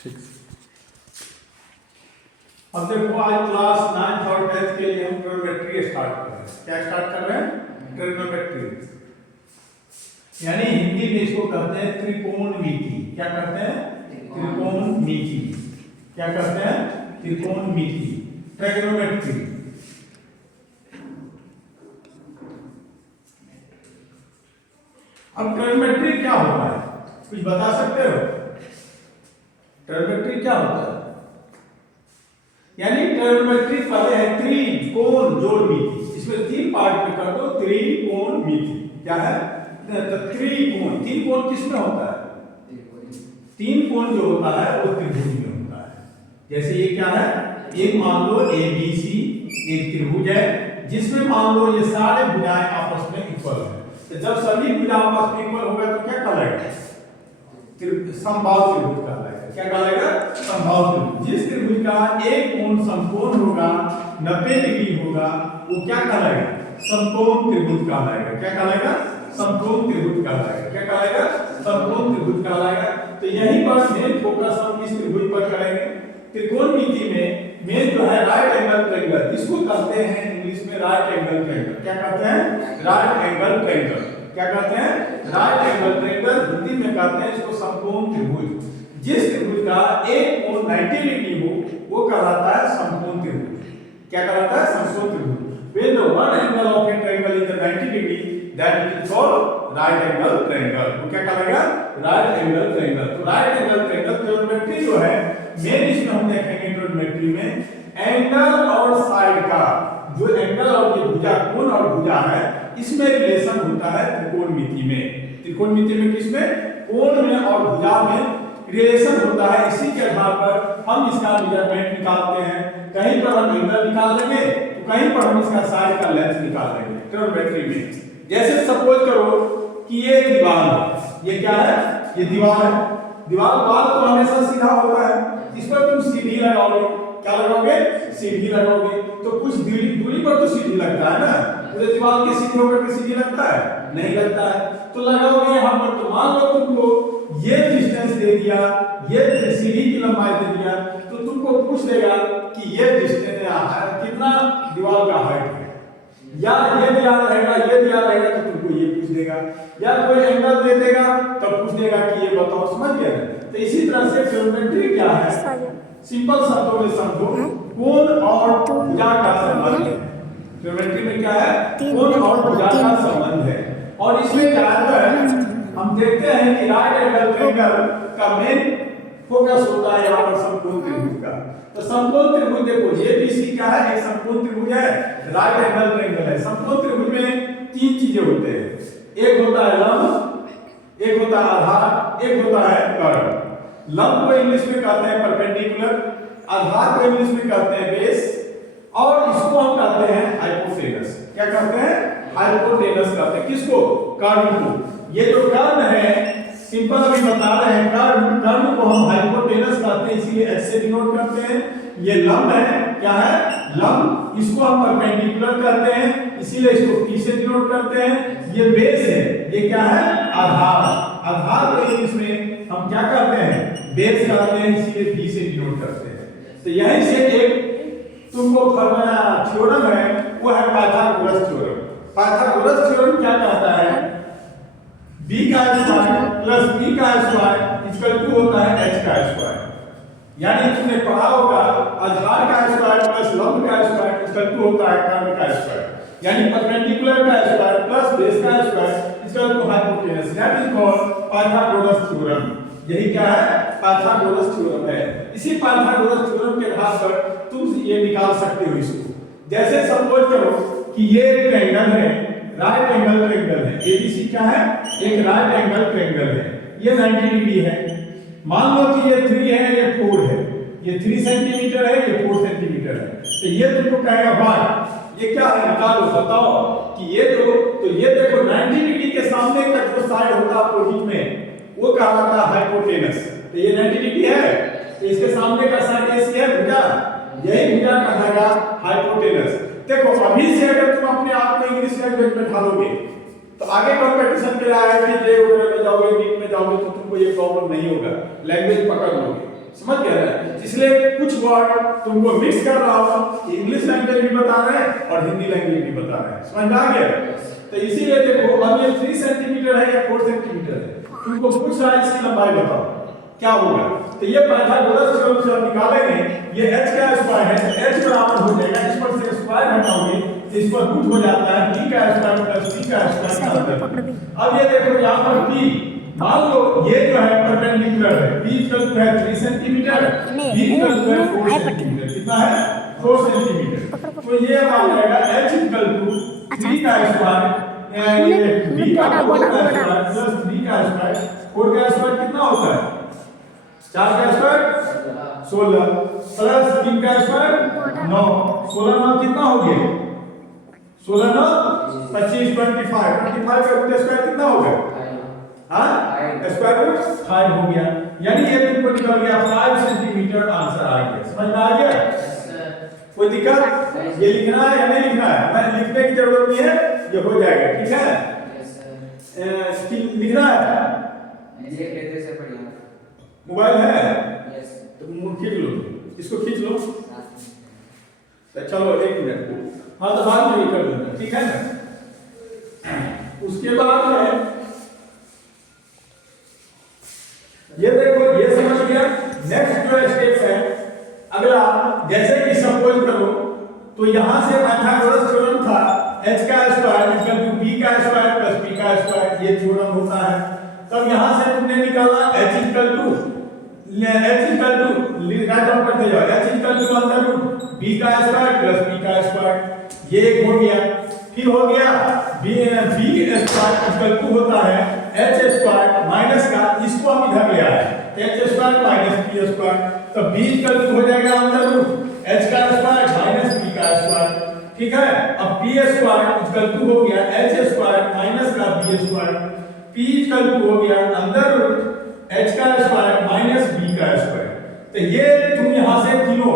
ठीक। अब देखो आज क्लास 9th और 10th के लिए हम ट्रिग्नोमेट्री स्टार्ट कर रहे हैं। क्या स्टार्ट कर रहे हैं? ट्रिग्नोमेट्री। यानी हिंदी में इसको कहते हैं त्रिकोणमिति। क्या कहते हैं? त्रिकोणमिति। क्या कहते हैं? त्रिकोणमिति, ट्रिग्नोमेट्री। अब ट्रिग्नोमेट्री क्या होता है, कुछ बता सकते हो? ट्रिग्नोमेट्री क्या होता है? यानी ट्रिग्नोमेट्री पहले है त्रिकोण जोड़मिति। इसमें 3 पार्ट में कर दो, त्रिकोणमिति। क्या है? त्रिकोण। 3 कोण किसमें होता है? 3 कोण जो होता है वो त्रिभुज में होता है। जैसे ये क्या है, एक मान लो ABC एक त्रिभुज है जिसमें मान लो ये सारे भुजाएं आपस में इक्वल है। तो जब सभी भुजा आपस में इक्वल होगा तो क्या कहलाएगा? समबाहु त्रिभुज कहलाएगा। क्या कहलाएगा? समबाहु त्रिभुज। जिस त्रिभुज का एक कोण समकोण होगा, 90 डिग्री होगा, वो क्या कहलाएगा? समकोण त्रिभुज कहलाएगा। क्या कहलाएगा? समकोण त्रिभुज कहलाएगा। क्या कहलाएगा? समकोण त्रिभुज कहलाएगा। तो यहीं पर मेन फोकस हम इस त्रिभुज पर करेंगे। त्रिकोणमिति में मेन जो है राइट एंगल ट्रायंगल, इसको कहते हैं इंग्लिश में राइट एंगल ट्रायंगल। क्या कहते हैं? Right angle triangle. क्या कहते हैं? Right angle triangle. हिंदी में कहते हैं इसको समकोण त्रिभुज। जिस त्रिभुज का एक कोण 90 डिग्री हो वो कहलाता है समकोण त्रिभुज। क्या कहलाता है? समकोण त्रिभुज। When the one angle of a triangle is 90 degree, then it is called right angle triangle. वो क्या कहलाएगा? right angle triangle। तो right angle triangle ट्रिग्नोमेट्री जो है मेन इसमें हम देखेंगे ट्रिग्नोमेट्री में एंगल और साइड का जो एंगल और ये भुजा, कोण और भुजा है, इसमें रिलेशन होता है त्रिकोणमिति में। त्रिकोणमिति में किसमें? कोण में और भुजा में रिलेशन होता है। इसी के आधार पर हम इसका मेजरमेंट निकालते हैं। कहीं पर हम एंगल निकाल लेंगे तो कहीं पर हम इसका साइड का लेंथ निकाल लेंगे ट्रिग्नोमेट्री में। जैसे सपोज करो कि ये दीवार है, ये क्या है? ये दीवार है। दीवार तो हमेशा सीधा होता है, इस पर तुम सीढ़ी लगाओगे। क्या लगाओगे? सीढ़ी लगाओगे। तो कुछ दूरी पर तो सीढ़ी लगता है ना, पूरे दीवार के सीधे होकर के सीढ़ी लगता है? नहीं लगता है। तो लगाओगे यहाँ पर। तो मान लो तुमको ये डिस्टेंस दे दिया, ये सीढ़ी की लंबाई दे दिया, तो तुमको पूछ देगा कि ये डिस्टेंस कितना दीवार का हाइट है, या ये दिया रहेगा, ये दिया रहेगा, तो तुमको ये पूछ देगा। या कोई एंगल दे देगा तब पूछ देगा कि ये बताओ। समझ गए? तो इसी तरह से ट्रिग्नोमेट्री क्या है? सिंपल शब्दों में समझो, कोण और भुजा का संबंध है। ट्रिग्नोमेट्री में क्या है? कोण और भुजा का संबंध है। और इसमें क्या है, हम देखते हैं कि राइट एंगल ट्रायंगल का मेन फोकस होता है यहाँ पर समकोण त्रिभुज का। तो समकोण त्रिभुज देखो, ये BC क्या है? एक समकोण त्रिभुज है, राइट एंगल ट्रायंगल है। समकोण त्रिभुज में 3 चीजें होते हैं। एक होता है लंब, एक होता है आधार, एक होता है कर्ण। लंब को इंग्लिश में कहते हैं परपेंडिकुलर, आधार को इंग्लिश में कहते हैं बेस, और इसको हम कहते हैं हाइपोटेनस। क्या कहते हैं? हाइपोटेनस कहते हैं। किसको? कर्ण को। ये जो कर्ण है, सिंपल अभी बता रहे हैं, कर्ण को हम हाइपोटेनस कहते हैं, इसीलिए H से डिनोट करते हैं। ये लंब है। क्या है? लंब। इसको हम परपेंडिकुलर कहते हैं, इसीलिए इसको P से डिनोट करते हैं। ये बेस है। ये क्या है? आधार। आधार को इंग्लिश में हम क्या कहते हैं? बेस कहते हैं, इसीलिए B से डिनोट करते हैं। तो यहीं से एक तुमको थ्योरम है, वो है पाइथागोरस थ्योरम। पाइथागोरस थ्योरम क्या कहता है? b का स्क्वायर प्लस b का स्क्वायर इक्वल टू होता है h का स्क्वायर। यानी तुमने पढ़ा होगा आधार का स्क्वायर प्लस लंब का स्क्वायर इक्वल टू होता है कर्ण का स्क्वायर। यानी परपेंडिकुलर का स्क्वायर प्लस बेस का square equal to hypotenuse. That is called Pythagoras theorem. यही क्या है? पाइथागोरस थ्योरम है। इसी पाइथागोरस थ्योरम के आधार पर तुम ये निकाल सकते हो इसको। जैसे सपोज करो कि ये ट्रायंगल है, राइट एंगल ट्रायंगल है। ABC क्या है? एक राइट एंगल ट्रायंगल है। ये 90 डिग्री है। मान लो कि ये 3 है, ये 4 है। ये 3 सेंटीमीटर है, ये 4 सेंटीमीटर है। तो ये तुमको कहेगा भाई ये क्या है? निकालो, बताओ कि ये जो, तो ये देखो 90 डिग्री के सामने का जो साइड होता है अपोजिट में, वो कहलाता है हाइपोटेनस। तो ये 90 डिग्री है, तो इसके सामने का साइड ऐसी है भुजा, यही भुजा कहलाएगा हाइपोटेनस। देखो अभी से अगर तुम अपने आप को इंग्लिश लैंग्वेज में ढालोगे तो आगे कंपटीशन के लिए IIT जे वगैरह में जाओगे, नीट में जाओगे, तो तुमको ये प्रॉब्लम नहीं होगा, लैंग्वेज पकड़ लोगे। समझ गए ना? इसलिए कुछ वर्ड तुमको मिक्स कर रहा हूं, इंग्लिश लैंग्वेज भी बता रहे हैं और हिंदी लैंग्वेज भी बता रहे हैं, समझ आ गया? तो इसीलिए देखो अब ये 3 सेंटीमीटर है या 4 सेंटीमीटर है, तुमको पूछ रहा है इसकी लंबाई बताओ क्या होगा। तो ये पाइथागोरस थ्योरम से हम निकालेंगे, ये h का स्क्वायर है तो h बराबर हो जाएगा, इस पर से स्क्वायर हटाओगे तो इस पर रूट हो जाता है b का स्क्वायर प्लस c का स्क्वायर। अब ये देखो यहां पर b, मान लो ये जो है परपेंडिकुलर है, b इक्वल टू है 3 सेंटीमीटर, b इक्वल टू है 4 सेंटीमीटर, कितना है 4 सेंटीमीटर। तो ये आ जाएगा h इक्वल टू 3 का स्क्वायर, ये b का स्क्वायर प्लस 3 का स्क्वायर, 4 का स्क्वायर कितना होता है 4 का स्क्वायर 16 प्लस 3 का स्क्वायर 9, 16 9 कितना हो गया 16 9 25, 25 का रूट स्क्वायर कितना हो गया, हाँ स्क्वायर रूट 5 हो गया, यानी ये तुमको निकल गया 5 सेंटीमीटर आंसर आ गया। समझ में आ गया? कोई दिक्कत? ये लिखना है या नहीं लिखना है? मैं लिखने की जरूरत नहीं है, ये हो जाएगा, ठीक है? लिखना है मोबाइल है तो खींच लो, इसको खींच लो। तो चलो एक मिनट, हाँ तो बाद में कर देना, ठीक है ना? उसके बाद में ये देखो, ये समझ गया। नेक्स्ट जो स्टेप है अगला, जैसे कि सपोज करो तो यहां से पाइथागोरस थ्योरम था h का स्क्वायर इक्वल टू b का स्क्वायर प्लस p का स्क्वायर, ये थ्योरम होता है। तब यहां से तुमने निकाला h equal to right down करते जाओ, h equal to under root b का स्क्वायर प्लस p का स्क्वायर, ये एक हो गया। फिर हो गया b स्क्वायर इक्वल टू होता है h स्क्वायर माइनस का, इसको हम इधर ले आए h square minus p square, तो b इक्वल टू हो जाएगा अंडर रूट h का स्क्वायर माइनस p का स्क्वायर, ठीक है? अब p स्क्वायर इक्वल टू हो गया h स्क्वायर माइनस का b square, p equal to हो गया अंडर रूट h का स्क्वायर माइनस b का स्क्वायर। तो ये तुम यहां से तीनों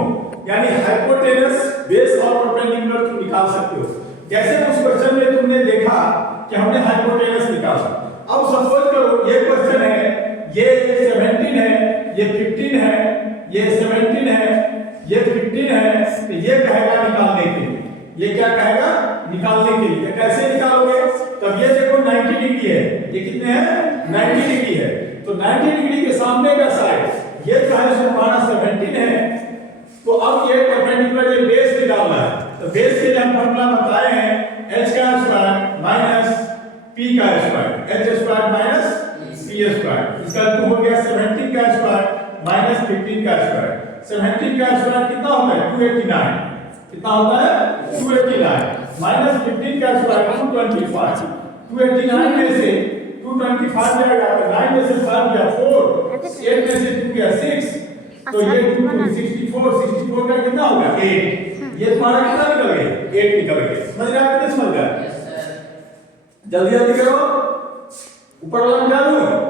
यानी हाइपोटेनस, बेस और परपेंडिकुलर तुम निकाल सकते हो। जैसे उस क्वेश्चन में तुमने देखा कि हमने हाइपोटेनस निकाला, अब सपोज करो ये क्वेश्चन है, ये 17 है, ये 15 है, ये 17 है, ये 15 है, तो ये कहेगा निकालने के लिए, ये क्या कहेगा निकालने के लिए। कैसे निकालोगे? तब ये देखो 90 डिग्री है, ये कितने हैं 90 डिग्री है, तो 90 डिग्री के सामने का साइड ये जो है हमारा 17 है, तो अब ये परपेंडिकुलर ये बेस निकालना है। तो बेस के लिए हम फॉर्मूला बताए हैं h का स्क्वायर माइनस p का square, h square minus p square, इसका टू हो गया 17 का स्क्वायर माइनस 15 का स्क्वायर। 17 का स्क्वायर कितना होता है 289, कितना होता है 289 माइनस 15 का स्क्वायर 225, 289 में से 225 जाएगा तो 9 में से 5 गया 4, 8 में से 2 गया 6, तो ये 64 का कितना होगा 8, ये तुम्हारा कितना निकल गया 8 निकल गया। समझ रहे आप? कितने समझ गए? जल्दी जल्दी करो, ऊपर वाला निकाल दो।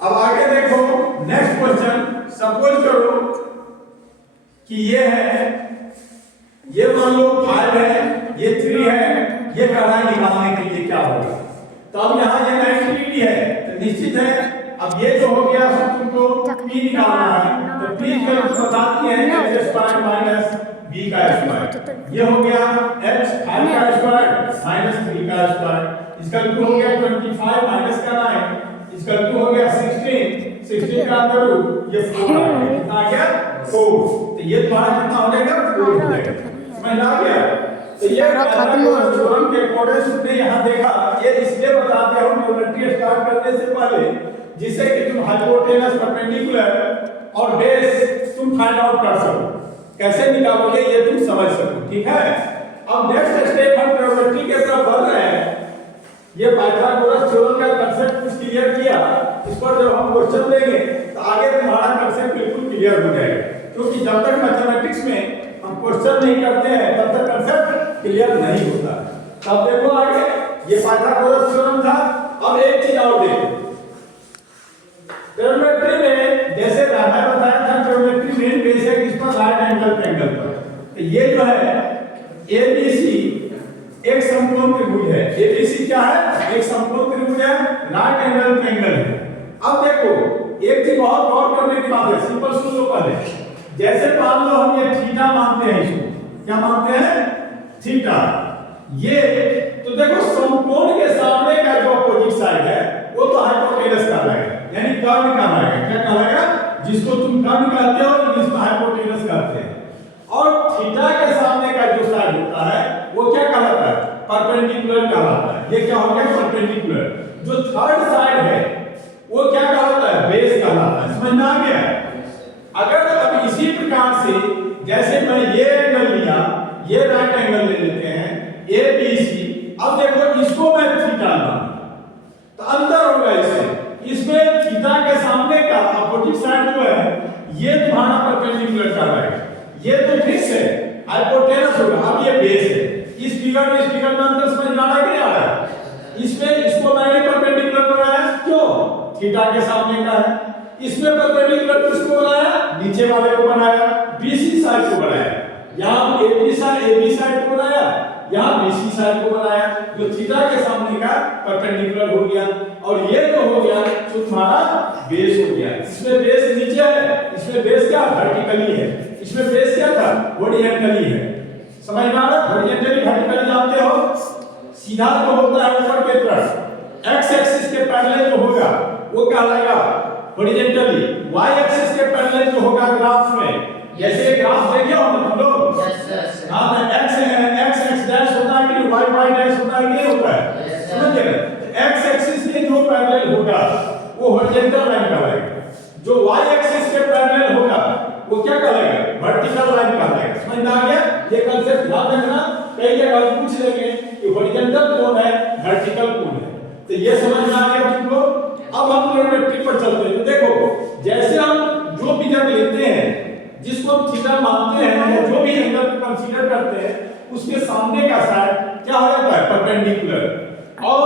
अब आगे देखो नेक्स्ट क्वेश्चन, सपोज करो कि ये है, ये मान लो 5 है, ये 3 है, ये कढ़ाई निकालने के लिए क्या होगा? तो अब यहाँ ये 90 डिग्री है तो निश्चित है अब ये जो हो गया तुमको p निकालना है, तो p का बताती है h स्क्वायर माइनस b का स्क्वायर, ये हो गया h 5 का स्क्वायर माइनस 3 का स्क्वायर, इसका टू हो गया 25 माइनस का 9, इसका टू हो गया 16 का अंदर रूट ये 4 आ गया, कितना आ गया 4, तो ये तुम्हारा कितना हो जाएगा 4 हो जाएगा। समझ आ गया? तो ये थ्योरम के अकॉर्डिंग हमने यहां देखा, ये इसलिए बताते हैं ज्योमेट्री स्टार्ट करने से पहले, जिससे कि तुम हाइपोटेनस, परपेंडिकुलर और बेस तुम फाइंड आउट कर सको, कैसे निकालोगे ये तुम समझ सको, ठीक है? अब नेक्स्ट स्टेप हम ज्योमेट्री के तरफ बढ़ रहे हैं। ये पाइथागोरस थ्योरम का कांसेप्ट कुछ क्लियर किया, इस पर जब हम क्वेश्चन लेंगे तो आगे तुम्हारा कांसेप्ट बिल्कुल क्लियर हो जाएगा, क्योंकि जब तक मैथमेटिक्स में हम क्वेश्चन नहीं करते हैं तब तक कांसेप्ट क्लियर नहीं होता। तब देखो आगे ये पाइथागोरस थ्योरम था। अब एक चीज और देखो, ज्योमेट्री में जैसे मैंने बताया था ज्योमेट्री मेन बेस है किस पर, राइट एंगल ट्रायंगल पर। तो ये जो है ABC एक समकोण त्रिभुज है, एबीसी क्या है? एक समकोण त्रिभुज है, राइट एंगल ट्रायंगल है। अब देखो एक चीज बहुत गौर करने की बात है, सिंपल सुन लो पहले। जैसे मान लो हम ये थीटा मानते हैं, इसको क्या मानते हैं? थीटा। ये तो देखो समकोण के सामने का जो अपोजिट साइड है वो तो हाइपोटेनस कहलाएगा, यानी कर्ण कहलाएगा। क्या कहलाएगा? जिसको तुम कर्ण कहते हो इंग्लिश में हाइपोटेनस कहते हैं। और थीटा के सामने का जो साइड होता है वो क्या कहलाता है? परपेंडिकुलर कहलाता है। ये क्या हो गया? परपेंडिकुलर। जो थर्ड साइड है वो क्या कहलाता है? बेस कहलाता है। समझ में आ गया? अगर अब इसी प्रकार से जैसे मैं ये एंगल लिया, ये राइट एंगल ले लेते हैं एबीसी। अब देखो इसको मैं थीटा लूं तो अंतर होगा इसमें थीटा के सामने का अपोजिट साइड जो है ये तुम्हारा परपेंडिकुलर कहलाएगा, ये तो फिक्स है, हाइपोटेनस होगा। अब ये बेस है। इस फिगर में अंतर समझ में आ रहा है कि नहीं आ रहा है? इसमें इसको मैंने परपेंडिकुलर बनाया, क्यों? थीटा के सामने का है। इसमें परपेंडिकुलर किसको बनाया? नीचे वाले को बनाया, बीसी साइड को बनाया। यहां एबी साइड को बनाया, यहां बीसी साइड को बनाया, जो थीटा के सामने का परपेंडिकुलर हो गया। और ये जो हो गया तो तुम्हारा बेस हो गया। इसमें बेस नीचे है, इसमें बेस क्या? वर्टिकली है। इसमें बेस क्या था? हॉरिजॉन्टली है। समझ में आ रहा? हॉरिजॉन्टली वर्टिकली जानते हो? सीधा जो होता है ऊपर की तरफ एक्स एक्सिस के पैरेलल जो होगा वो कहलाएगा हॉरिजॉन्टली। वाई एक्सिस के पैरेलल जो होगा ग्राफ में, जैसे ग्राफ देखे हो ना तुम लोग? हां, एक्स डैश होता है कि वाई डैश होता है कि नहीं होता है? समझ गए? एक्स एक्सिस के जो पैरेलल होगा वो हॉरिजॉन्टल लाइन कहलाएगा। जो वाई एक्सिस के पैरेलल होगा वो क्या कहलाएगा? वर्टिकल लाइन कहलाएगा। समझ में आ गया? ये कांसेप्ट याद रखना, कई जगह पूछ लेंगे कि हॉरिजॉन्टल कौन है, वर्टिकल कौन है। तो ये समझ में आ गया तुमको? अब हम ट्रिग्नोमेट्री पर चलते हैं। तो देखो जैसे हम जो भी जब लेते हैं जिसको हम थीटा मानते हैं या जो भी एंगल को कंसीडर करते हैं उसके सामने का साइड क्या हो जाता है? परपेंडिकुलर। और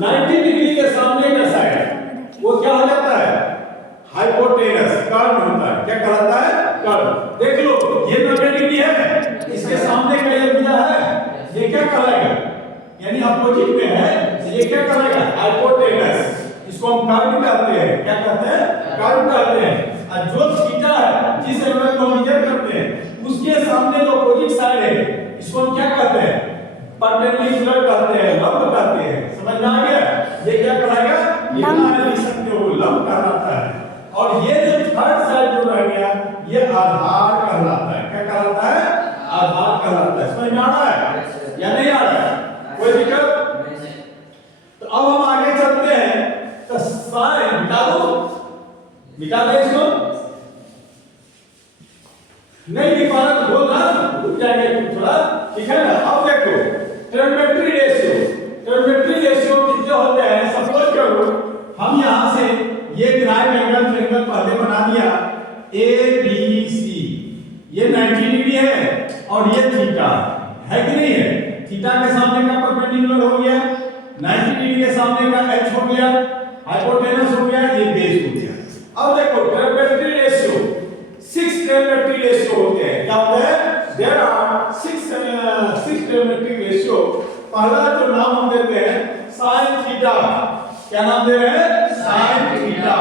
90 डिग्री के सामने का साइड वो क्या हो जाता है? हाइपोटेनस, कर्ण होता है। क्या कहलाता है? कर्ण। देख लो ये 90 डिग्री है, इसके सामने का ये भुजा है, ये क्या कहलाएगा? यानी अपोजिट में है, ये क्या कहलाएगा? हाइपोटेनस। इसको हम कर्ण कहते हैं। क्या कहते हैं? कर्ण कहते हैं। और जो थीटा है जिस एंगल को हम मेजर करते हैं उसके सामने जो अपोजिट साइड है इसको हम क्या कहते हैं? परपेंडिकुलर कहते हैं, लंब कहते हैं। समझ में आ गया? ये क्या कहलाएगा? ये लिख सकते हो, लंब कहलाता है। और ये जो थर्ड साइड जो रह गया ये आधार कहलाता है। क्या कहलाता है? आधार कहलाता है। समझ में आ रहा है या नहीं आ रहा है? कोई दिक्कत? तो अब हम आगे चलते हैं। तो साइन मिटा दो इसको, नहीं लिख पा रहा तो बोलना, रुक जाएंगे तुम थोड़ा, ठीक है ना? अब देखो ट्रिग्नोमेट्री रेशियो कितने होते हैं? सपोज करो हम यहां से ये राइट एंगल ट्रायंगल पहले बना दिया ए बी सी, ये 90 डिग्री है और ये थीटा है कि नहीं है? थीटा के सामने का परपेंडिकुलर हो गया, 90 डिग्री के सामने का एच हो गया, हाइपोटेनस हो गया, ये बेस हो गया। अब देखो ट्रिग्नोमेट्री रेशियो 6 ट्रिग्नोमेट्री रेशियो होते हैं। क्या होते हैं? There are 6 trigonometry ratio. पहला जो नाम हम देते हैं sin थीटा। क्या नाम दे रहे हैं? sin theta.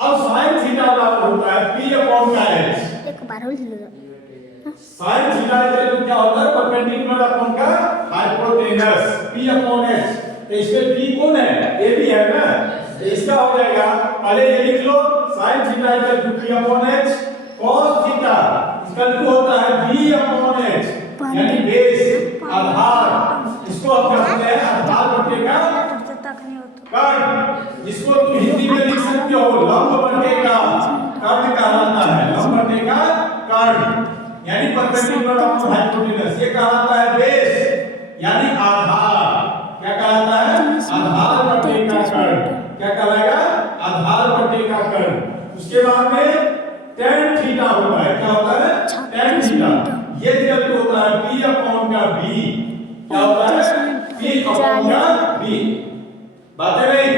अब sin थीटा का होता है p/h। एक बार और ले लो। sin थीटा इक्वल क्या होता है? परपेंडिकुलर अपॉन का हाइपोटेनस p/h। तो इसमें p कौन है? a भी है ना, तो इसका हो जाएगा, पहले ये लिख लो sin theta equal p/h, cos theta equal होता है v/h, यानी बेस, आधार। इसको हम कहते हैं आधार बटेगा कर्ण। इसको तुम हिंदी में लिख सकते हो लंब बटेगा कर्ण कहलाता है। लंब बटेगा कर्ण यानी परपेंडिकुलर अपॉन हाइपोटेनस। ये कहलाता है बेस यानी आधार। क्या कहलाता है? आधार बटेगा कर्ण। क्या कहलाएगा? आधार बटेगा कर्ण। उसके बाद में tan थीटा होता है। क्या होता है? tan theta. ये इक्वल होता है p/b। क्या होता है? p/b। बातें नहीं,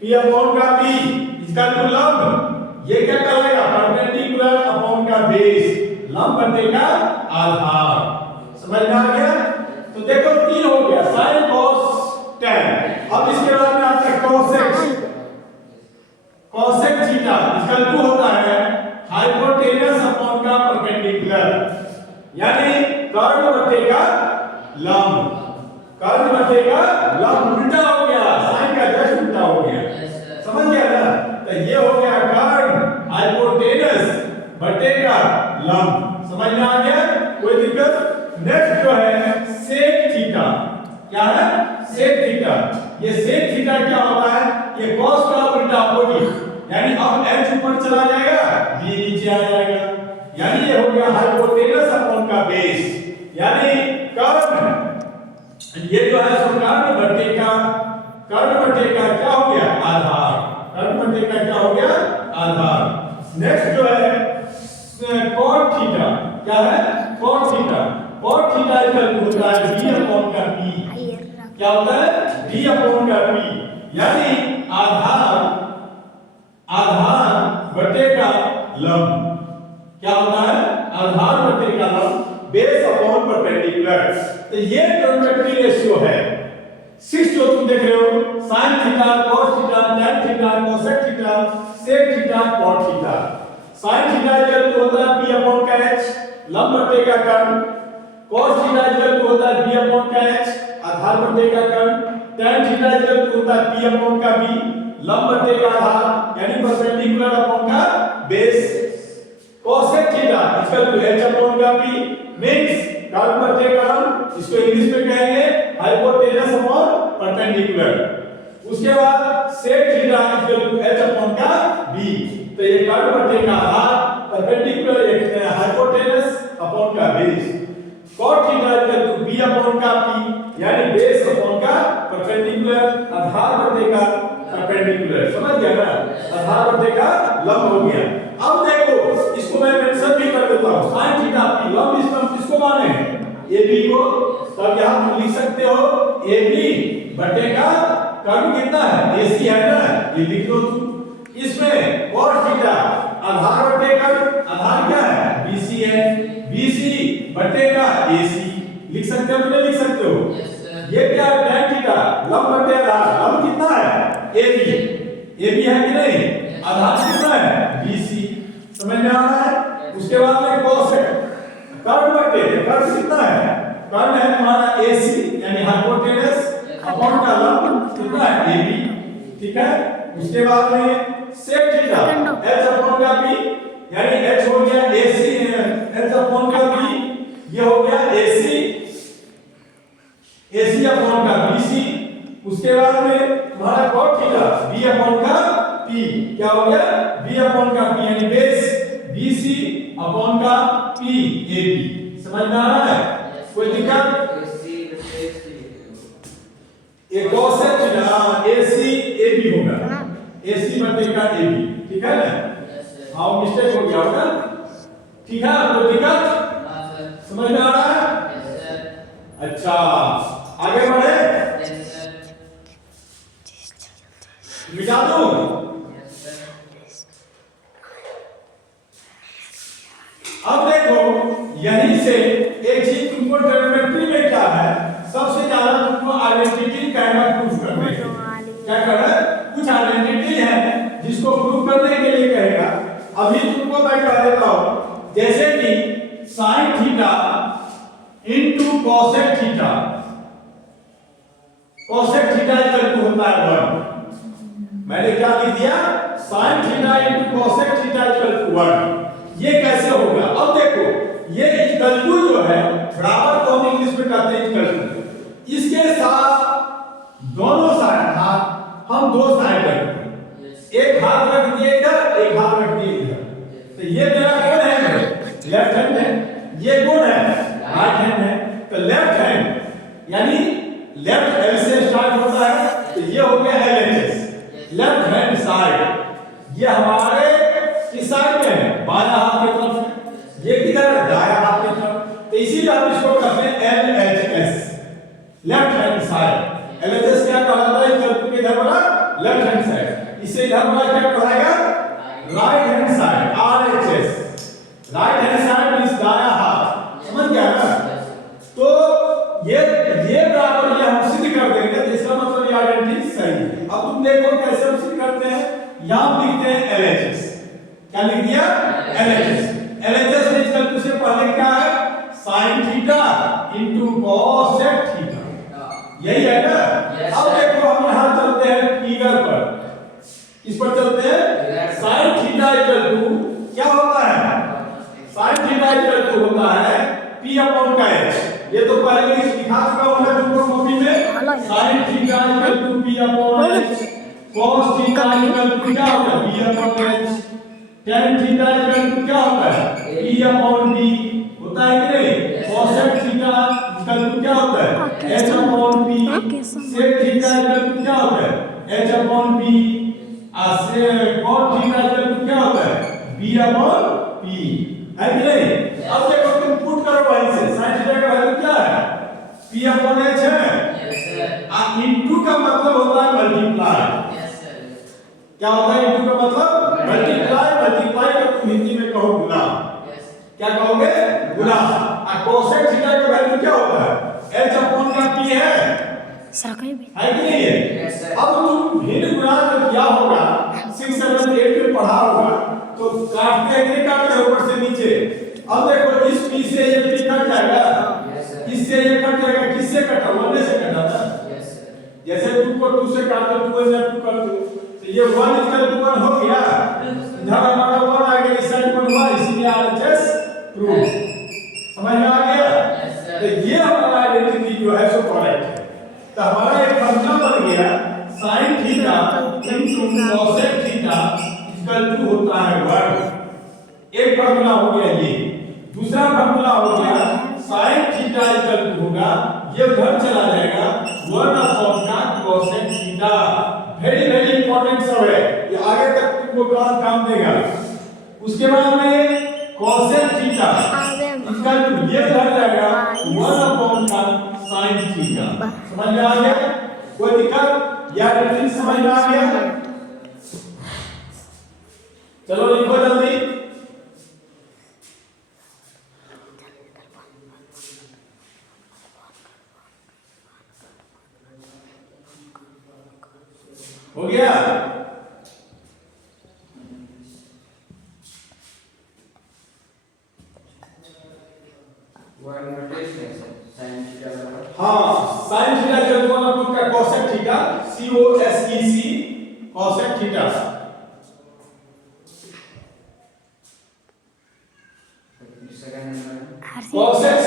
p/b इसका लंब, ये क्या कहलाएगा? परपेंडिकुलर अपॉन का बेस, लंब बटेगा आधार। समझ में आ गया? तो यानी कर्ण बटे का लंब, कर्ण बटे का लंब उल्टा हो गया, साइन का जस्ट उल्टा हो गया। समझ गया ना? तो ये हो गया कर्ण हाइपोटेनस बटे का लंब। समझ में आ गया? कोई दिक्कत? नेक्स्ट जो है सेक थीटा। क्या है? Sec theta. ये सेक थीटा क्या होता है? ये cos का उल्टा अपोजिट, यानी अब h ऊपर चला जाएगा, b नीचे आ जाएगा, यानी ये हो गया हाइपोटेनस अपॉन का बेस, यानी कर्ण, ये जो है सो कर्ण बटे का क्या हो गया? आधार। कर्ण बटे का क्या हो गया? आधार। नेक्स्ट जो है cot थीटा। क्या है? cot theta. cot theta equal होता है b अपॉन का p। क्या होता है? b अपॉन का p, यानी आधार बटे का लंब। क्या होता है? आधार बटे का लंब, बेस अपॉन परपेंडिकुलर। तो ये ट्रिग्नोमेट्री रेशियो है। 6 जो तुम देख रहे हो, sin theta, cos theta, tan theta, cosec theta, sec theta, cot theta. sin theta equal होता है p अपॉन का h, लंब बटे का कर्ण। cos थीटा इक्वल होता है b अपॉन का h, आधार बटे का कर्ण। tan थीटा इक्वल होता है p अपॉन का b, लंब बटे का आधार, यानी परपेंडिकुलर अपॉन का base. cosec theta equal to h upon का p मींस कर्ण बटे का लंब, इसको इंग्लिश में कहेंगे हाइपोटेनस अपॉन परपेंडिकुलर। उसके बाद sec theta equal to h upon का b। तो ये कर्ण बटे का आधार, परपेंडिकुलर, ये हाइपोटेनस अपॉन का base. cot theta equal to b upon का p, यानी बेस अपॉन का परपेंडिकुलर, आधार बटे का परपेंडिकुलर। समझ गया ना? आधार बटे का लंब हो गया। अब देखो, इसको मैं मेंशन भी कर देता हूं, sin थीटा p लंब इसको माने हैं ab को, तब यहां तुम लिख सकते हो ab बटे का कर्ण कितना है? ac है ना, ये लिख दो तुम। इसमें cos थीटा आधार बटे कर्ण, आधार क्या है? bc है, bc बटे का ac लिख सकते हो, नहीं लिख सकते हो? ये क्या है? tan थीटा लंब बटे आधार, लंब कितना है? ab है कि नहीं? आधार कितना है? bc। समझ में आ रहा है? उसके बाद में cos है, कर्ण बटे, कर्ण कितना है? कर्ण है तुम्हारा AC, यानी हाइपोटेनस अपॉन का लंब कितना है? AB। ठीक है? उसके बाद में sec थीटा h अपॉन का b, यानी h हो गया AC, h अपॉन का b, ये हो गया AC अपॉन का BC। उसके बाद में तुम्हारा cot थीटा b अपॉन का p, क्या हो गया? b अपॉन का p, यानी बेस BC अपॉन का p AB। समझ में आ रहा है? कोई दिक्कत? एक cosec थीटा AC AB होगा, AC बटे का AB। ठीक है ना? हाँ, मिस्टेक हो गया होगा। ठीक है? कोई दिक्कत? समझ में आ रहा है? अच्छा, आगे बढ़े। मिटा दूं? अब देखो, यहीं से एक चीज तुमको ट्रिग्नोमेट्री में क्या है, सबसे ज्यादा तुमको आइडेंटिटी कहना प्रूफ करने के लिए क्या कर रहा है? कुछ आइडेंटिटी है जिसको प्रूफ करने के लिए कहेगा। अभी तुमको मैं कह देता हूं, जैसे कि sin theta into cosec theta, cosec theta equal होता है 1। मैंने क्या लिख दिया? sin theta into cosec theta equal 1। ये कैसे होगा? अब देखो, ये इक्वल टू जो है बराबर को हम इंग्लिश में कहते हैं इक्वल टू। इसके साथ दोनों साइड हाथ हम दो साइड रखते हैं, एक हाथ रख दिए इधर, एक हाथ रख दिए इधर। तो ये मेरा कौन है? लेफ्ट हैंड है। ये कौन है? राइट हैंड है। तो लेफ्ट हैंड यानी लेफ्ट एल से स्टार्ट होता है, तो ये हो गया LHS, लेफ्ट हैंड साइड। ये हमारे किस साइड में है? बायां हाथ की तरफ। ये किधर है? दायां हाथ की तरफ। तो इसीलिए हम इसको कहते हैं LHS, left hand side. LHS क्या कहलाता है? इक्वल किधर वाला? Left hand side. इसे इधर वाला क्या कहलाएगा? Right hand side, RHS। Right hand side means दायां हाथ। समझ गया ना? तो ये बराबर ये हम सिद्ध कर देंगे, तो इसका मतलब ये आइडेंटिटी सही है। अब तुम देखो कैसे हम सिद्ध करते हैं। यहां लिखते हैं LHS। क्या लिख दिया? LHS। LHS में इक्वल टू से पहले क्या है? into cosec थीटा, यही है ना? अब देखो हम यहाँ चलते हैं फिगर पर, किस पर चलते हैं? sin थीटा इक्वल टू क्या होता है? sin थीटा इक्वल टू होता है p अपॉन का h। ये तो पहले ही लिखा चुका होगा तुमको कॉपी में। sin theta equal to p upon h, cos theta equal to क्या होता है? b upon h, tan theta equal to क्या होता है? p अपॉन b होता है कि नहीं? cosec थीटा इक्वल टू क्या होता है? h upon p, sec theta equal to क्या होता है? h upon p, cot theta equal to क्या होता है? b अपॉन p, है कि नहीं? अब देखो तुम पुट करो वहीं से, sin थीटा का वैल्यू क्या है? p अपॉन h है। इनटू का मतलब होता है मल्टीप्लाई। क्या होता है इनटू का मतलब? मल्टीप्लाई। मल्टीप्लाई को तुम हिंदी में कहो गुना। क्या कहोगे? गुना। और कोसेक थीटा का वैल्यू क्या होता है? h अपॉन का p है, है कि नहीं है? अब तुम भिन्न गुणा जो किया होगा 6 7 8 में पढ़ा होगा, तो काटते हैं कि काटते हैं ऊपर से नीचे। अब देखो इस p से ये p कट जाएगा, इससे ये कट जाएगा, किससे कटा? 1 से कटा था। जैसे 2 को 2 से काट दो, 2 से 2 कर दो, तो ये 1 इक्वल टू 1 हो गया। इधर हमारा 1 आ गया, इस साइड 1 हुआ, इसीलिए RHS प्रूव। समझ में आ गया? तो ये हमारा आइडेंटिटी जो है सो करेक्ट है। तो हमारा एक फॉर्मूला बन गया sin theta into cosec theta equal to होता है 1। एक फॉर्मूला हो गया ये। दूसरा फॉर्मूला हो गया sin थीटा इक्वल टू होगा, ये उधर चला जाएगा 1 अपॉन का cosec theta. Very very important सब है ये, आगे तक तुमको काम देगा। उसके बाद में cosec थीटा इक्वल टू ये उधर जाएगा 1 अपॉन का sin थीटा। समझ में आ गया? कोई दिक्कत या रिलेशन समझ में आ गया? चलो लिखो जल्दी। हो गया? हाँ, sin थीटा जो है ना उसका cosec theta, COSEC cosec theta. cosec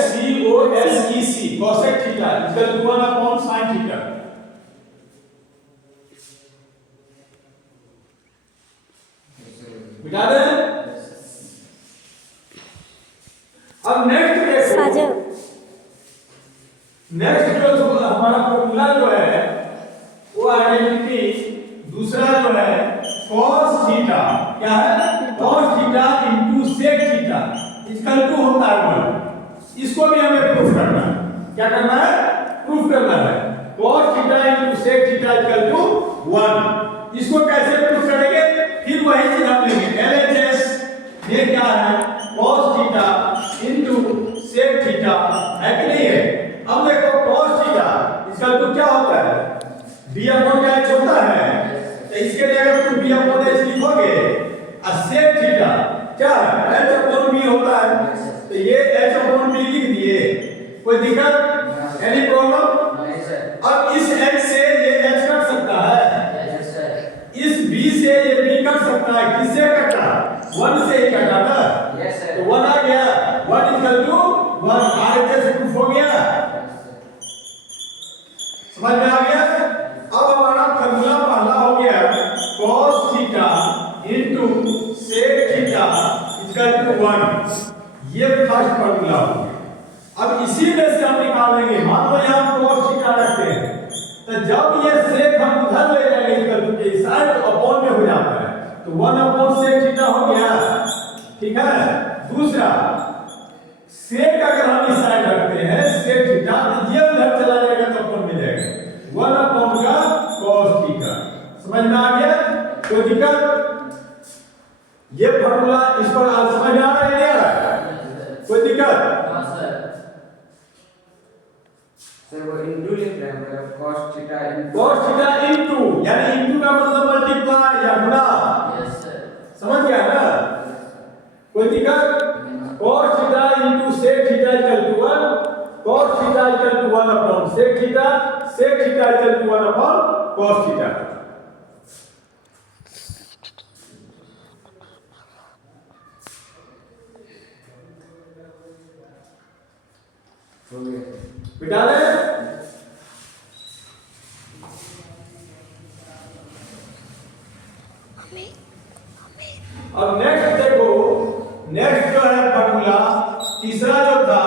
COSEC cosec theta equal to 1 upon sin theta. बिठा दे। अब नेक्स्ट देखो, नेक्स्ट जो हमारा फॉर्मूला जो है वो आइडेंटिटी दूसरा जो है cos थीटा। क्या है? cos theta into sec theta equal to होता है 1। इसको भी हमें प्रूफ करना है। क्या करना है? प्रूफ करना है। cos theta into sec theta equal to 1। इसको कैसे प्रूफ करेंगे? फिर वही चीज हम लेंगे LHS। ये क्या है? cos theta into sec theta, है कि नहीं है? अब देखो cos थीटा इसका तो क्या होता है? b अपॉन का h होता है। तो इसके लिए अगर तुम b अपॉन h लिखोगे और sec थीटा क्या है? h अपॉन b होता है। तो ये h अपॉन b लिख दिए, कोई दिक्कत? Any problem? अब इस h से ये h कट सकता है, इस b से ये b कट सकता है। किससे कटा? 1 से ही कटा ना। तो 1 आ गया, 1 इक्वल टू 1। RHS प्रूफ हो गया। समझ में आ गया? अब हमारा फॉर्मूला पहला हो गया cos theta into sec theta equal to 1। ये फर्स्ट फॉर्मूला हो गया। अब इसी में से हम निकालेंगे, मान लो यहां cos थीटा रखते हैं, तो जब ये sec हम उधर ले जाएंगे इक्वल टू के साइड तो अपॉन में हो जाता है, तो 1 अपॉन sec थीटा हो गया। ठीक है? दूसरा sec अगर हम इस साइड रखते हैं sec थीटा, तो ये उधर चला जाएगा तो अपॉन में जाएगा 1 अपॉन का cos थीटा। समझ में आ गया? कोई दिक्कत? ये फार्मूला इस पर समझ में आ रहा है नहीं आ रहा है? कोई दिक्कत? हां सर वो इनटू लिख रहे हैं, मतलब cos थीटा इनटू, यानी इनटू का मतलब मल्टीप्लाई या गुणा। यस सर, समझ गया ना? कोई दिक्कत? cos theta into sec theta equal to 1। cos sec theta is equal to 1 upon cos theta. मिटा दे। अब नेक्स्ट देखो, नेक्स्ट जो है फॉर्मूला तीसरा जो था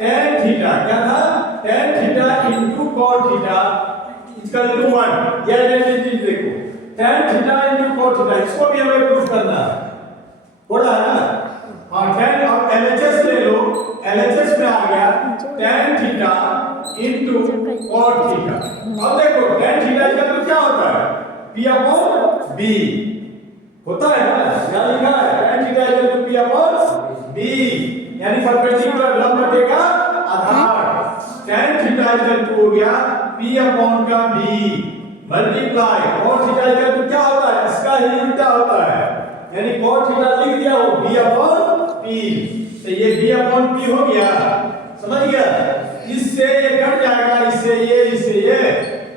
tan थीटा, क्या था? tan theta into cot theta equal to 1। ये चीज देखो, tan theta into cot theta, इसको भी हमें प्रूफ करना है, बोला है ना? हाँ, tan अब LHS ले लो, LHS में आ गया tan theta into cot theta. अब देखो tan थीटा इक्वल टू क्या होता है? P अपॉन B होता है ना, क्या लिखा है? tan theta equal to P upon B, यानी परपेंडिकुलर लंब बटेगा आधार। tan थीटा इक्वल टू हो गया P अपॉन का B multiply cot theta equal to क्या होता है? इसका ही उल्टा होता है, यानी cot थीटा लिख दिया हो B अपॉन P, तो ये B अपॉन P हो गया, समझ गया? इससे ये कट जाएगा, इससे ये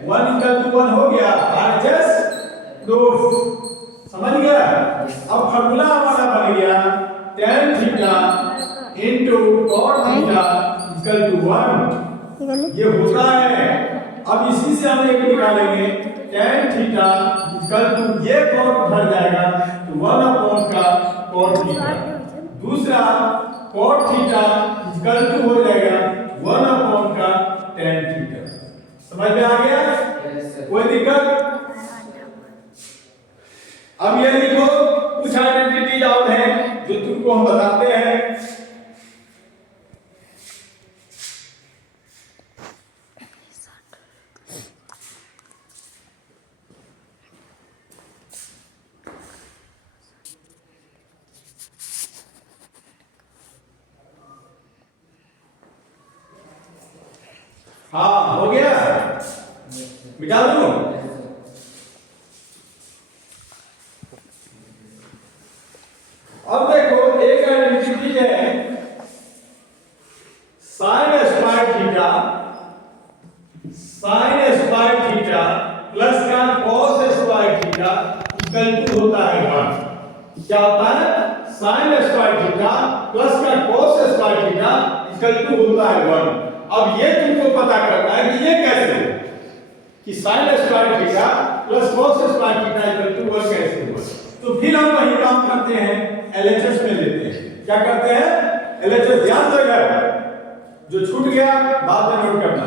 1 इक्वल टू 1 हो गया, RHS प्रूफ, समझ गया? अब फार्मूला हमारा बन गया tan theta into cot theta equal to 1, ये होता है। अब इसी से हम एक निकालेंगे tan थीटा इक्वल टू ये cot भर जाएगा तो 1 अपॉन का cot थीटा, दूसरा cot थीटा इक्वल टू हो जाएगा 1 अपॉन का tan थीटा। समझ में आ गया? कोई दिक्कत? अब ये लिखो कुछ आइडेंटिटीज और हैं जो तुमको हम बताते हैं। हाँ, हो गया, मिटा दूं? अब देखो एक आइडेंटिटी है sin स्क्वायर थीटा प्लस का cos square theta equal to होता है 1। क्या होता है? sin स्क्वायर थीटा प्लस का cos square theta equal to होता है 1। अब ये तुमको पता करना है कि ये कैसे कि sin square theta plus cos square theta equal to 1 कैसे हुआ। तो फिर हम वही काम करते हैं, LHS में लेते हैं। क्या करते हैं? LHS ध्यान से कर, जो छूट गया बाद में नोट करना।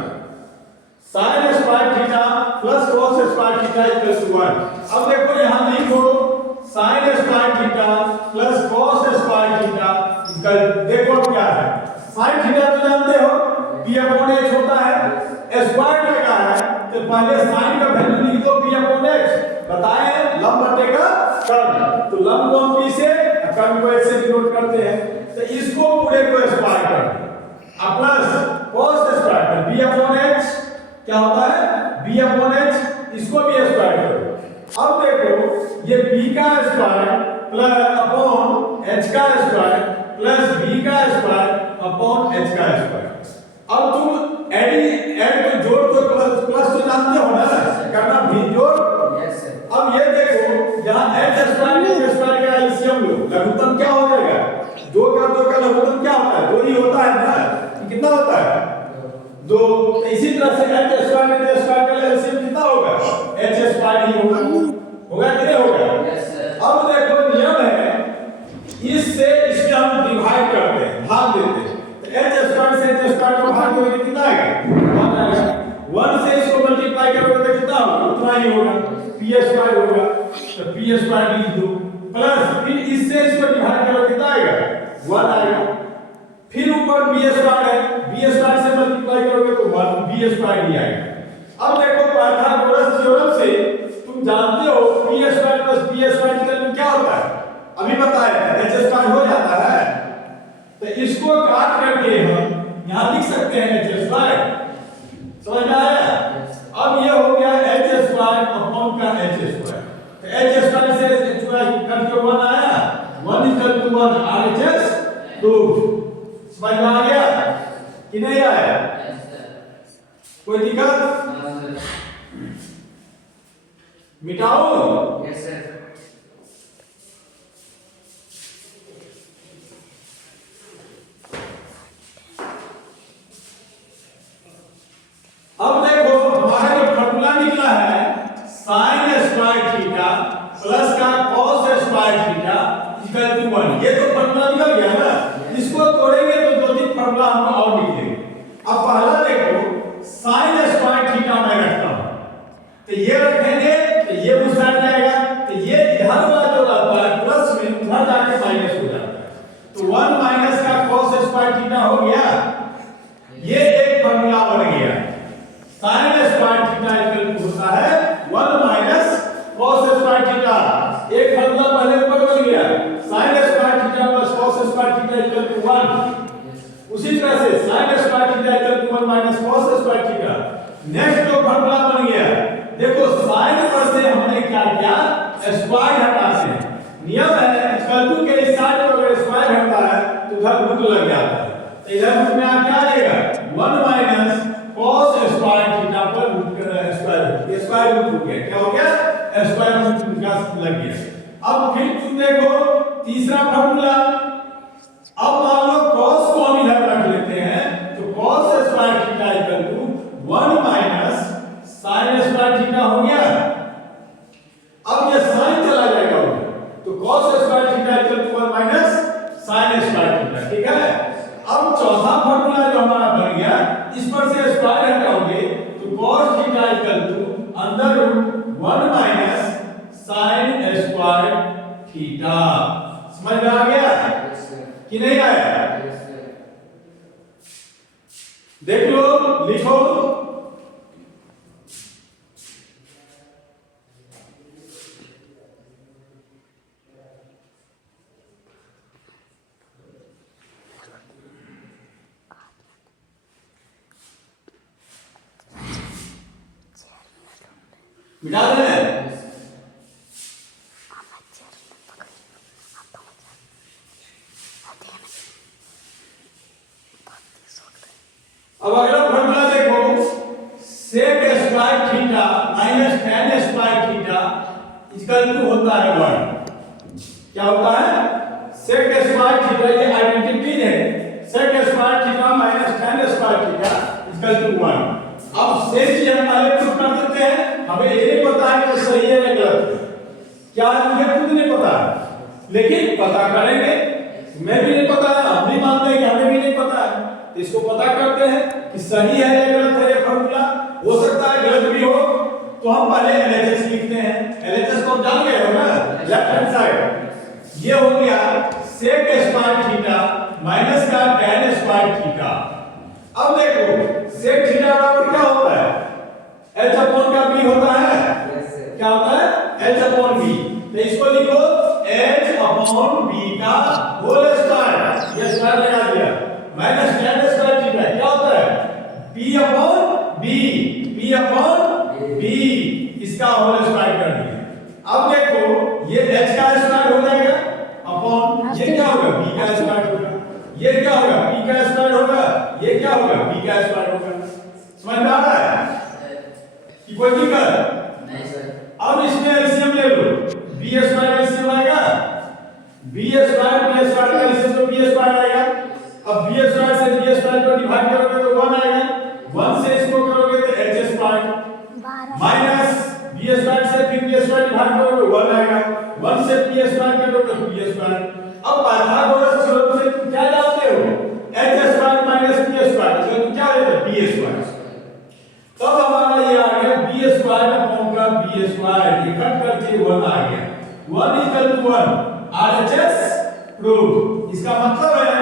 sin square theta plus cos square theta equal to 1। अब देखो यहां लिखो sin square theta plus cos square theta equal, देखो क्या है? sin थीटा तो जानते हो P अपॉन H होता है, स्क्वायर लगा है तो पहले sin का वैल्यू लिख दो P अपॉन H, बताए लंब बटेगा कर्ण, तो लंब को हम P से कर्ण को H से डिनोट करते हैं, तो इसको पूरे को स्क्वायर कर दो और प्लस cos स्क्वायर कर B अपॉन H क्या होता है? B अपॉन H, इसको भी स्क्वायर करो। अब देखो ये B का स्क्वायर प्लस अपॉन H का स्क्वायर प्लस B का स्क्वायर अपॉन H का स्क्वायर। अब तुम ऐड को जोड़ तो प्लस तो जानते हो ना, करना भी जोड़। अब ये देखो यहाँ H स्क्वायर का एलसीएम लो, लघुत्तम क्या हो जाएगा? 2 का 2 का लघुत्तम क्या होता है? 2 ही होता है ना, कितना होता है? 2। इसी तरह से H स्क्वायर का एलसीएम कितना होगा? H स्क्वायर ही होगा, होगा कि नहीं होगा? अब देखो नियम है, इससे इसमें हम डिवाइड करते हैं, भाग देते हैं, तो H स्क्वायर से H स्क्वायर को भाग दोगे कितना आएगा? 1 आएगा। 1 से इसको मल्टीप्लाई करोगे तो कितना होगा? उतना ही होगा, P स्क्वायर होगा, तो P स्क्वायर लिख दो, प्लस फिर इससे इसको डिवाइड करो कितना आएगा? 1 आएगा। फिर ऊपर B स्क्वायर है, B स्क्वायर से मल्टीप्लाई करोगे तो 1 B स्क्वायर ही आएगा। अब देखो पाइथागोरस थ्योरम से तुम जानते हो P square plus B square equal to क्या होता है? अभी बताया H स्क्वायर हो जाता है, तो इसको काट करके हम यहां लिख सकते हैं H स्क्वायर, समझ में आया? अब ये हो गया H स्क्वायर अपॉन का H स्क्वायर, तो H स्क्वायर से H स्क्वायर करके 1 आया, 1 इक्वल टू 1 RHS प्रूफ। समझ में आ गया कि नहीं आया? कोई दिक्कत? हाँ सर। मिटाओ। Yes sir. अब देखो हमारा जो फॉर्मूला निकला है sin स्क्वायर थीटा प्लस का cos square theta equal to 1, ये तो फॉर्मूला निकल गया ना। इसको तोड़ेंगे तो दो तीन फॉर्मूला हम और निकलेंगे। अब पहला देखो sin स्क्वायर थीटा मैं रखता हूं, तो ये रखेंगे तो ये उस साइड जाएगा, तो ये इधर वाला जो रहता है प्लस में उधर जाके माइनस हो जाता है, तो 1 माइनस का cos स्क्वायर थीटा हो गया। ये एक फॉर्मूला बन गया। sin स्क्वायर थीटा इक्वल होता है 1 माइनस cos स्क्वायर थीटा। एक फॉर्मूला पहले ऊपर बन गया, sin square theta plus cos square theta equal to 1। उसी तरह से sin square theta equal to 1 minus cos square theta. Next जो फॉर्मूला बन गया, देखो sin पर से हमने क्या किया, स्क्वायर हटाते हैं। नियम है इक्वल टू के इस साइड पर अगर स्क्वायर हटता है तो उधर रूट लग जाता है, तो इधर रूट में क्या आ जाएगा 1 माइनस cos स्क्वायर थीटा पर रूट स्क्वायर, ये स्क्वायर रूट हो गया। क्या हो गया, स्क्वायर रूट का लग गया। अब फिर तुम देखो तीसरा फार्मूला, अब मान लो cos को हम इधर रख लेते हैं, तो cos square theta equal to 1 minus sin square theta हो गया। अब ये sin चला जाएगा उधर, तो cos square theta equal to 1 minus sin square theta, ठीक है। अब चौथा फार्मूला जो हमारा बन गया, इस पर से स्क्वायर हटाओगे तो cos theta equal to under root 1 minus sin square theta. समझ में आ गया कि नहीं आया? देख लो, लिखो। मिटा दें। अब अगला फॉर्मूला देखो, sec square theta minus tan square theta equal to होता है 1। क्या होता है, sec स्क्वायर थीटा, ये आइडेंटिटी है, sec square theta minus tan square theta equal to 1। अब सेम चीज हम पहले प्रूव कर देते हैं, हमें ये नहीं पता है कि सही है या गलत है, क्या मुझे खुद नहीं पता है, लेकिन पता करेंगे। मैं भी नहीं पता है, हम भी मानते हैं कि हमें भी नहीं पता है, तो इसको पता करते हैं कि सही है या गलत है। ये फार्मूला हो सकता है गलत भी हो, तो हम पहले LHS लिखते हैं। LHS को जान गए हो ना, लेफ्ट हैंड साइड। ये हो गया sec स्क्वायर थीटा माइनस का tan स्क्वायर थीटा। अब देखो sec थीटा बराबर क्या होता है, h अपॉन का b होता है। क्या होता है, h अपॉन b। तो इसको लिखो h अपॉन b का होल स्क्वायर, ये स्क्वायर लगा दिया, माइनस tan स्क्वायर थीटा क्या होता है, p upon b, p upon b, इसका होल स्क्वायर कर दिया। अब देखो ये h का स्क्वायर हो जाएगा अपॉन ये क्या होगा, b का स्क्वायर होगा, ये क्या होगा, p का स्क्वायर होगा, ये क्या होगा, b का स्क्वायर होगा। समझ में आ रहा है कि कोई दिक्कत नहीं सर? अब इसमें एलसीएम ले लो, b स्क्वायर एलसीएम आएगा, b स्क्वायर का एलसीएम तो b स्क्वायर आएगा। अब b स्क्वायर से b स्क्वायर को डिवाइड करोगे तो 1 आएगा, 1 से इसको करोगे तो h square minus b square से फिर b स्क्वायर डिवाइड करोगे 1 आएगा, 1 से p स्क्वायर करोगे तो p स्क्वायर। अब पाइथागोरस थ्योरम से तुम क्या जानते हो, h square minus p square, तो तुम क्या लेते हो, b स्क्वायर। तब हमारा ये आ गया b स्क्वायर अपॉन का b स्क्वायर, इकट्ठ करके 1 आ गया, 1 इक्वल टू 1, RHS प्रूव। इसका मतलब है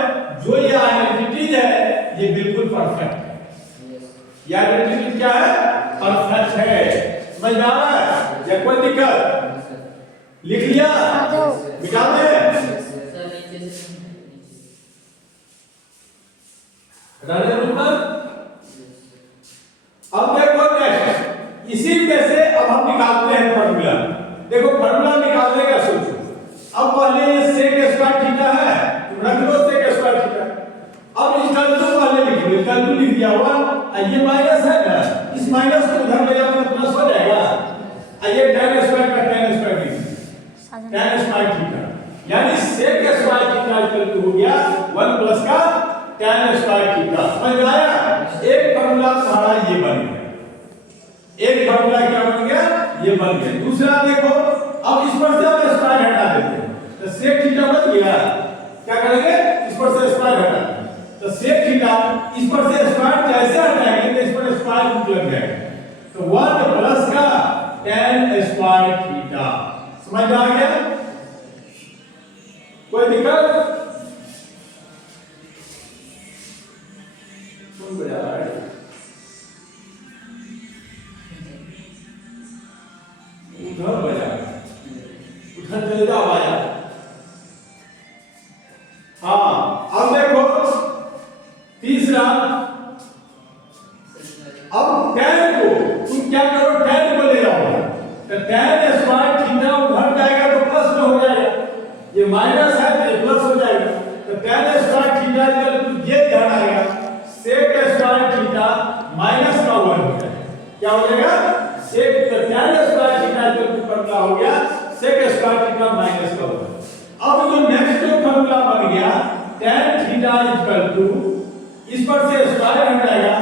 जो ये आइडेंटिटीज है ये बिल्कुल परफेक्ट है। ये आइडेंटिटी क्या है, परफेक्ट है। समझ आ रहा है या कोई दिक्कत? लिख लिया, मिटा दे। रहने दो ना। अब देखो नेक्स्ट, इसी में से अब हम निकालते हैं फार्मूला। देखो फार्मूला निकालने का सोचो। अब पहले ये sec स्क्वायर थीटा है, तुम रख लो sec स्क्वायर थीटा। अब इसका तो पहले लिख लो, इसका तो लिख दिया हुआ, ये माइनस है ना, माइनस को उधर ले जाओगे तो प्लस हो जाएगा। ये tan स्क्वायर का tan स्क्वायर भी tan स्क्वायर थीटा, यानी sec square theta equal to हो गया 1 प्लस का tan स्क्वायर थीटा। समझ में आया? एक फार्मूला तुम्हारा ये बन गया, एक फार्मूला क्या बन गया, ये बन गया। दूसरा देखो, अब इस पर से हम स्क्वायर हटा देते हैं तो sec थीटा बन गया। क्या करेंगे, इस पर से स्क्वायर हटा देंगे तो sec थीटा, इस पर से स्क्वायर जैसे हटाएंगे तो इस पर स्क्वायर रूट लग जाएगा, तो 1 प्लस का tan स्क्वायर थीटा। समझ में आ गया? कोई दिक्कत? कौन बजा रहा है? उधर बजा, उधर चले जाओ आया। हाँ, अब देखो तीसरा, अब tan को तुम क्या करो, tan को ले जाओ तो tan स्क्वायर थीटा उधर जाएगा तो प्लस में हो जाएगा, ये माइनस है तो ये प्लस हो जाएगा, तो tan square theta equal to ये इधर आएगा sec स्क्वायर थीटा माइनस का 1 हो जाएगा। क्या हो जाएगा, sec तो tan square theta equal to formula हो गया sec स्क्वायर थीटा माइनस का 1। अब जो नेक्स्ट जो फॉर्मूला बन गया tan थीटा इक्वल टू, इस पर से स्क्वायर हट जाएगा